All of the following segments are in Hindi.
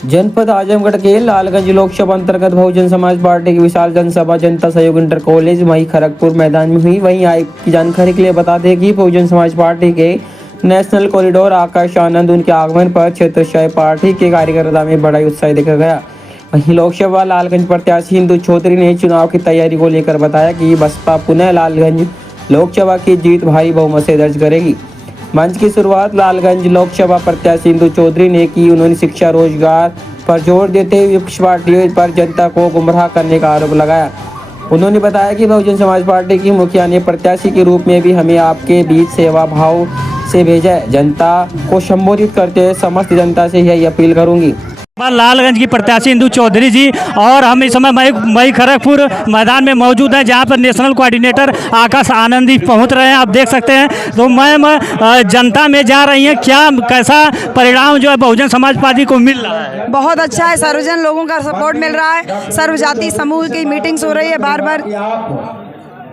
जनपद आजमगढ़ के लालगंज लोकसभा अंतर्गत बहुजन समाज पार्टी की विशाल जनसभा जनता सहयोग इंटर कॉलेज वही खड़गपुर मैदान में हुई। वहीं आयुक्त की जानकारी के लिए बता दें कि बहुजन समाज पार्टी के नेशनल कॉरिडोर आकाश आनंद उनके आगमन पर क्षेत्र पार्टी के कार्यकर्ता में बड़ा उत्साह देखा गया। वहीं लोकसभा लालगंज प्रत्याशी इंदु चौधरी ने चुनाव की तैयारी को लेकर बताया कि बसपा पुनः लालगंज लोकसभा की जीत भारी बहुमत से दर्ज करेगी। मंच की शुरुआत लालगंज लोकसभा प्रत्याशी इंदु चौधरी ने की। उन्होंने शिक्षा रोजगार पर जोर देते हुए विपक्ष पार्टियों पर जनता को गुमराह करने का आरोप लगाया। उन्होंने बताया कि बहुजन समाज पार्टी की मुखिया ने प्रत्याशी के रूप में भी हमें आपके बीच सेवा भाव से भेजा है। जनता को संबोधित करते हुए समस्त जनता से यही अपील करूंगी। लालगंज की प्रत्याशी इंदु चौधरी जी और हम इस समय मई खड़गपुर मैदान में मौजूद हैं, जहां पर नेशनल कोऑर्डिनेटर आकाश आनंद जी पहुंच रहे हैं। आप देख सकते हैं। तो मैम जनता में जा रही हैं, क्या कैसा परिणाम जो है बहुजन समाज पार्टी को मिल रहा है? बहुत अच्छा है, सर्वजन लोगों का सपोर्ट मिल रहा है। सर्वजातीय समूह की मीटिंग्स हो रही है बार बार।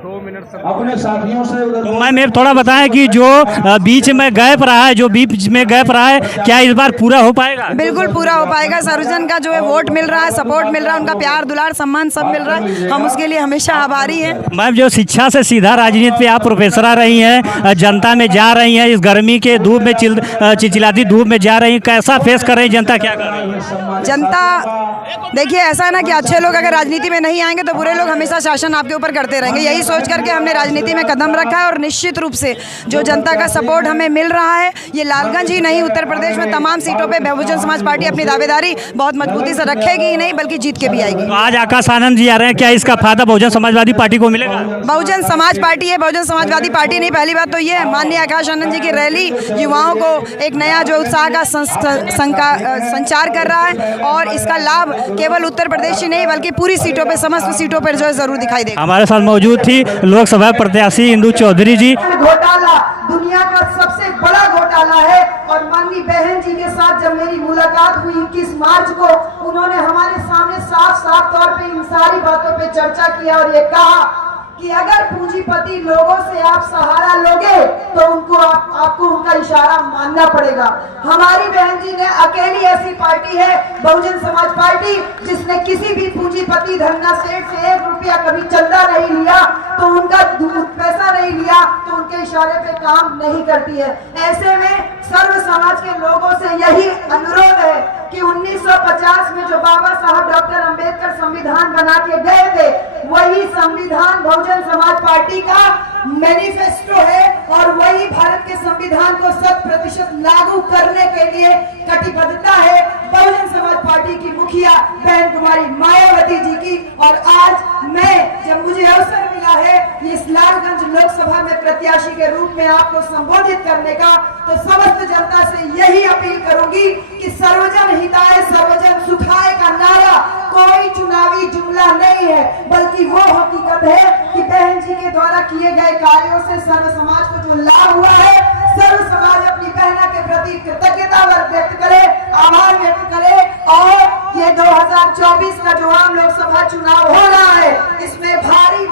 अपने साथियों से तो मैम थोड़ा बताएं कि जो बीच में गैप रहा है, क्या इस बार पूरा हो पाएगा? बिल्कुल पूरा हो पाएगा। सर्वजन का जो है वोट मिल रहा है, सपोर्ट मिल रहा है, उनका प्यार दुलार सम्मान सब मिल रहा है। हम उसके लिए हमेशा आभारी हैं। मैम जो शिक्षा से सीधा राजनीति पे आप प्रोफेसर रही हैं, जनता में जा रही हैं, इस गर्मी के धूप में चिलचिलाती धूप में जा रही हैं, कैसा फेस कर रही है जनता? क्या कर रही है जनता? देखिए ऐसा है ना कि अच्छे लोग अगर राजनीति में नहीं आएंगे तो बुरे लोग हमेशा शासन आपके ऊपर करते रहेंगे। यही सोच करके हमने राजनीति में कदम रखा है और निश्चित रूप से जो जनता का सपोर्ट हमें मिल रहा है, ये लालगंज ही नहीं उत्तर प्रदेश में तमाम सीटों पे बहुजन समाज पार्टी अपनी दावेदारी बहुत मजबूती से रखेगी ही नहीं बल्कि जीत के भी आएगी। तो आज आकाश आनंद जी आ रहे हैं, क्या इसका फायदा बहुजन समाजवादी पार्टी को मिलेगा? बहुजन समाज पार्टी है, बहुजन समाजवादी पार्टी नहीं। पहली बात तो ये है, माननीय आकाश आनंद जी की रैली युवाओं को एक नया जो उत्साह का संचार कर रहा है और इसका लाभ केवल उत्तर प्रदेश ही नहीं बल्कि पूरी सीटों पे, समस्त सीटों पर जो है जरूर दिखाई देगा। हमारे साथ मौजूद थी लोकसभा प्रत्याशी इंदु चौधरी जी। घोटाला दुनिया का सबसे बड़ा घोटाला है और माननीय बहन जी के साथ जब मेरी मुलाकात हुई 21 मार्च को, उन्होंने हमारे सामने साफ साफ तौर पे इन सारी बातों पे चर्चा किया और ये कहा कि अगर पूंजीपति लोगों से आप सहारा लोगे तो उनको आपको उनका इशारा मानना पड़ेगा। हमारी बहन जी ने अकेली ऐसी पार्टी है बहुजन समाज पार्टी जिसने किसी भी पूंजीपति धन्ना सेठ से 1 रुपया कभी चंदा नहीं लिया, तो उनका पैसा नहीं लिया तो उनके इशारे पे काम नहीं करती है। ऐसे में सर्व समाज के लोगों से यही अनुरोध है कि 1950 में जो बाबा साहब डॉक्टर अंबेडकर संविधान बना के गए थे, वही संविधान बहुजन समाज पार्टी का मैनिफेस्टो है और वही भारत के संविधान को 100% लागू करने के लिए कटिबद्धता है बहुजन समाज पार्टी की मुखिया बहन कुमारी मायावती जी की। और आज मैं जब मुझे अवसर मिला है इस लालगंज लोकसभा में प्रत्याशी के रूप में आपको संबोधित करने का, तो समस्त जनता से यही अपील करूंगी कि सर्वजन हिताय सर्वजन सुखाय का नारा कोई चुनावी जुमला नहीं है बल्कि वो हकीकत है कि बहन जी के द्वारा किए गए कार्यों से सर्व समाज को जो लाभ हुआ है, सर्व समाज अपनी बहना के प्रति कृतज्ञता व्यक्त करे, आभार व्यक्त करे और ये 2024 का जो आम लोकसभा चुनाव हो रहा है, इसमें भारी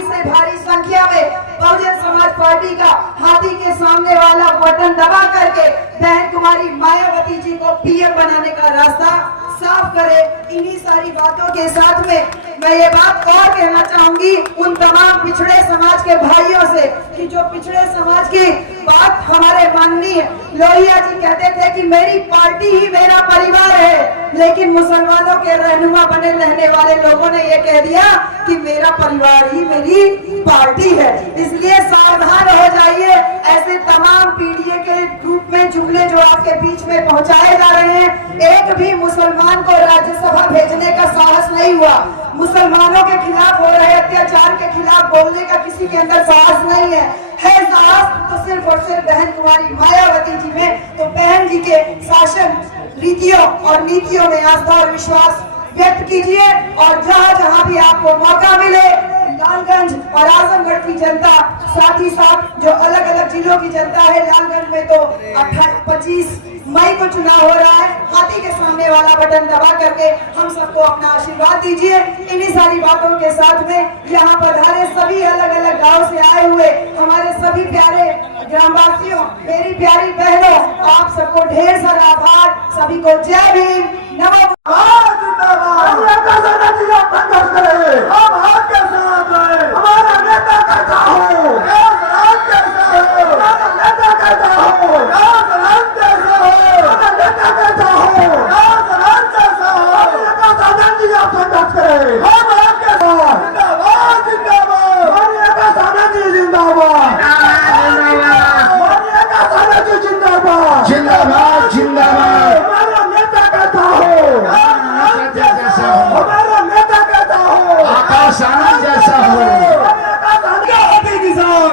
से भारी संख्या में बहुजन समाज पार्टी का हाथी के सामने वाला बटन दबा करके बहन कुमारी मायावती जी को पीएम बनाने का रास्ता साफ करे। इन्हीं सारी बातों के साथ में मैं ये बात और कहना चाहूंगी उन तमाम पिछड़े समाज के भाइयों से कि जो पिछड़े समाज की बात हमारे माननीय लोहिया जी कहते थे कि मेरी पार्टी ही मेरा परिवार है, लेकिन मुसलमानों के रहनुमा बने रहने वाले लोगों ने ये कह दिया कि मेरा परिवार ही मेरी पार्टी है। इसलिए सावधान हो जाइए, ऐसे तमाम पीढ़ियों के रूप में जुमले जो आपके बीच में पहुंचाए जा रहे हैं, एक भी मुसलमान को राज्यसभा भेजने का साहस नहीं हुआ। मुसलमानों के खिलाफ हो रहे अत्याचार के खिलाफ बोलने का किसी के अंदर साहस नहीं है साहस तो सिर्फ और सिर्फ बहन कुमारी मायावती जी में। तो बहन जी के शासन रीतियों और नीतियों में आस्था और विश्वास व्यक्त कीजिए और जहां जहां भी आपको मौका मिले लालगंज और आजमगढ़ की जनता, साथ ही साथ जो अलग अलग जिलों की जनता है। लालगंज में तो 25 मई को चुनाव हो रहा है। हाथी के सामने वाला बटन दबा करके हम सबको अपना आशीर्वाद दीजिए। इन्हीं सारी बातों के साथ में यहाँ पधारे सभी अलग अलग गांव से आए हुए हमारे सभी प्यारे ग्रामवासियों, मेरी प्यारी बहनों, आप सबको ढेर सारा आभार। सभी को जय भीम, नमो। जिंदाबाद जिंदाबाद। हमारा नेता कहता हो, हमारा नेता कहता हो, आकाश आनंद जैसा हो। किसान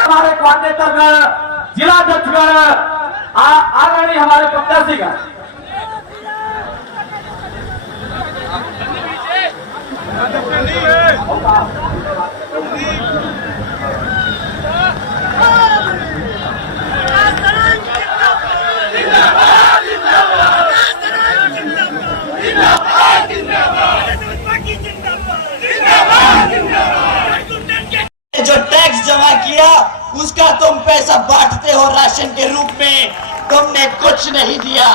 हमारे कोऑर्डिनेटर जिला अध्यक्षगण आदरणीय हमारे प्रत्याशीगण, जो टैक्स जमा किया उसका तुम पैसा बांटते हो राशन के रूप में, तुमने कुछ नहीं दिया।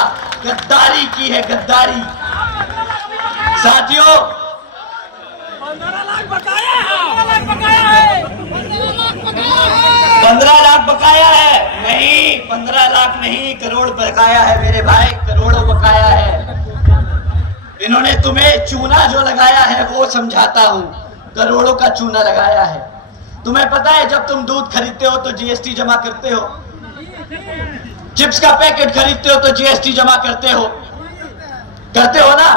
गद्दारी की है, गद्दारी। साथियों 15 लाख बकाया है। 15 लाख बकाया है? नहीं, 15 लाख नहीं, करोड़ बकाया है मेरे भाई, करोड़ों बकाया है। इन्होंने तुम्हें चूना जो लगाया है वो समझाता हूं, करोड़ों का चूना लगाया है। तुम्हें पता है जब तुम दूध खरीदते हो तो जीएसटी जमा करते हो, चिप्स का पैकेट खरीदते हो तो जीएसटी जमा करते हो ना?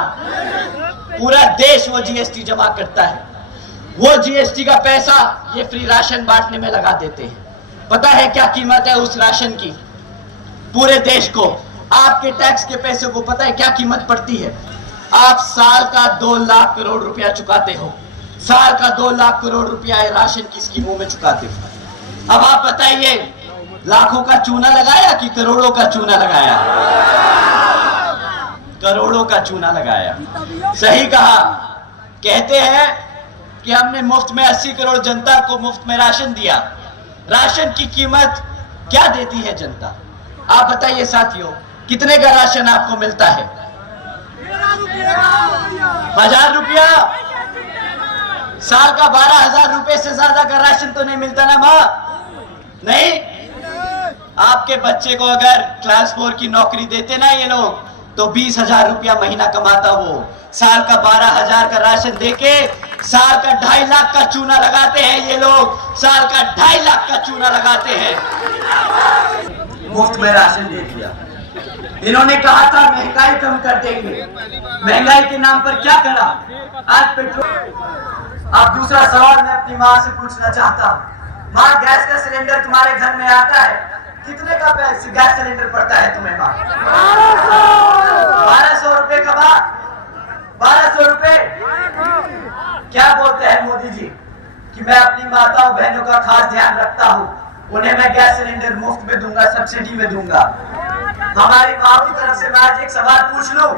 पूरा देश वो जीएसटी जमा करता है। वो जीएसटी का पैसा ये फ्री राशन बांटने में लगा देते हैं। पता है क्या कीमत है उस राशन की पूरे देश को? आपके टैक्स के पैसे को पता है क्या कीमत पड़ती है? आप साल का 2 लाख करोड़ रुपया चुकाते हो, साल का 2 लाख करोड़ रुपया राशन की स्कीमों में चुकाते हो। अब आप बताइए, लाखों का चूना लगाया कि करोड़ों का चूना लगाया? करोड़ों का चूना लगाया। सही कहा। कहते हैं कि हमने मुफ्त में 80 करोड़ जनता को मुफ्त में राशन दिया। राशन की कीमत क्या देती है जनता? आप बताइए साथियों, कितने का राशन आपको मिलता है? 1000 रुपया। साल का 12,000 रुपए से ज्यादा का राशन तो नहीं मिलता ना माँ? नहीं। आपके बच्चे को अगर क्लास 4 की नौकरी देते ना ये लोग, तो 20,000 रुपया महीना कमाता वो। साल का 12,000 का राशन देके साल का 2.5 लाख का चूना लगाते हैं ये लोग, साल का 2.5 लाख का चूना लगाते हैं। मुफ्त में राशन दे दिया। इन्होंने कहा था महंगाई कम कर देंगे, महंगाई के नाम पर क्या करा? आज पेट्रोल। अब दूसरा सवाल मैं अपनी माँ से पूछना चाहता हूँ, माँ गैस का सिलेंडर तुम्हारे घर में आता है, कितने का गैस सिलेंडर पड़ता है तुम्हें माँ? 1200 रुपए का माँ, 1200 रुपए। क्या बोलते हैं मोदी जी कि मैं अपनी माताओं बहनों का खास ध्यान रखता हूँ, उन्हें मैं गैस सिलेंडर मुफ्त में दूंगा, सब्सिडी में दूंगा। हमारी माँ की तरफ से मैं आज एक सवाल पूछ लूं,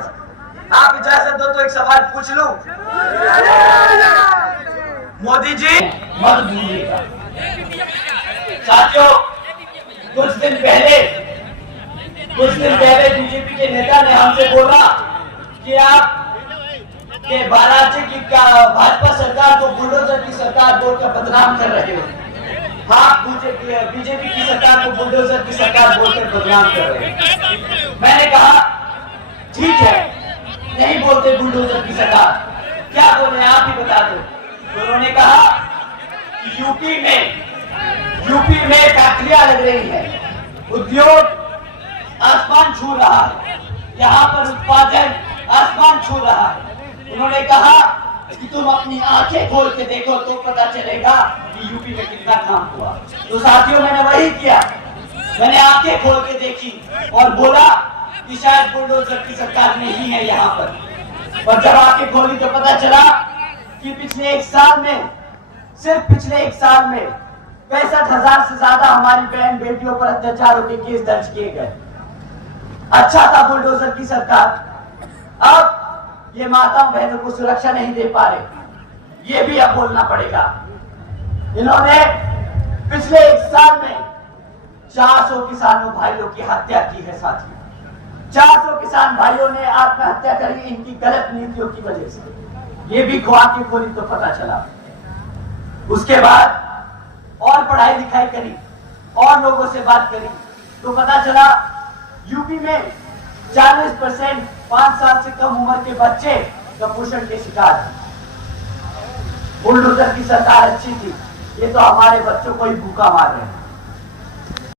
आप इजाजत दो तो एक सवाल पूछ लूं? मोदी जी मत भूलिएगा। साथियों कुछ दिन पहले बीजेपी के नेता ने हमसे बोला कि आप के राज्य की भाजपा सरकार को बुलडोजर की सरकार बोलकर बदनाम कर रहे हो। आप बीजेपी की सरकार को बुलडोजर की सरकार बोलकर बदनाम कर रहे हैं। मैंने कहा ठीक है, नहीं बोलते बुलडोजर की सरकार, क्या बोले आप ही बता दो। तो उन्होंने कहा कि यूपी में फैक्ट्रियां लग रही है, उद्योग आसमान छू रहा है, यहाँ पर उत्पादन आसमान छू रहा है। उन्होंने कहा कि तुम अपनी आंखें खोल के देखो तो पता चलेगा कि यूपी में कितना काम हुआ। तो साथियों मैंने वही किया, मैंने आंखें खोल के देखी और बोला कि शायद बुलडोजर की सरकार नहीं है यहाँ पर, और जब आंखें खोली तो पता चला कि पिछले एक साल में, सिर्फ पिछले एक साल में 65,000 से ज्यादा हमारी बहन बेटियों पर अत्याचारों के केस दर्ज किए गए। अच्छा था बुलडोजर की सरकार, अब ये माताओं बहनों को सुरक्षा नहीं दे पा रहे, ये भी अब बोलना पड़ेगा। इन्होंने पिछले एक साल में 400 किसानों भाइयों की हत्या की है साथियों। 400 किसान भाइयों ने आत्महत्या करी इनकी गलत नीतियों की वजह से। ये भी आंखें खोली तो पता चला। उसके बाद और पढ़ाई लिखाई करी और लोगों से बात करी तो पता चला यूपी में 40% 5 साल से कम उम्र के बच्चे कुपोषण के शिकार हैं। बुलडोजर की सरकार अच्छी थी, ये तो हमारे बच्चों को ही भूखा मार रहे हैं।